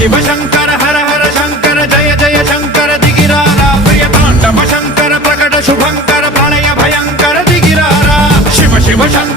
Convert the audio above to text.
शिव शंकर हर हर शंकर जय जय शंकर दिगिरारा प्रिय तांडव शंकर प्रकट शुभंकर प्रलय भयंकर दिगिरारा शिव शिव शंकर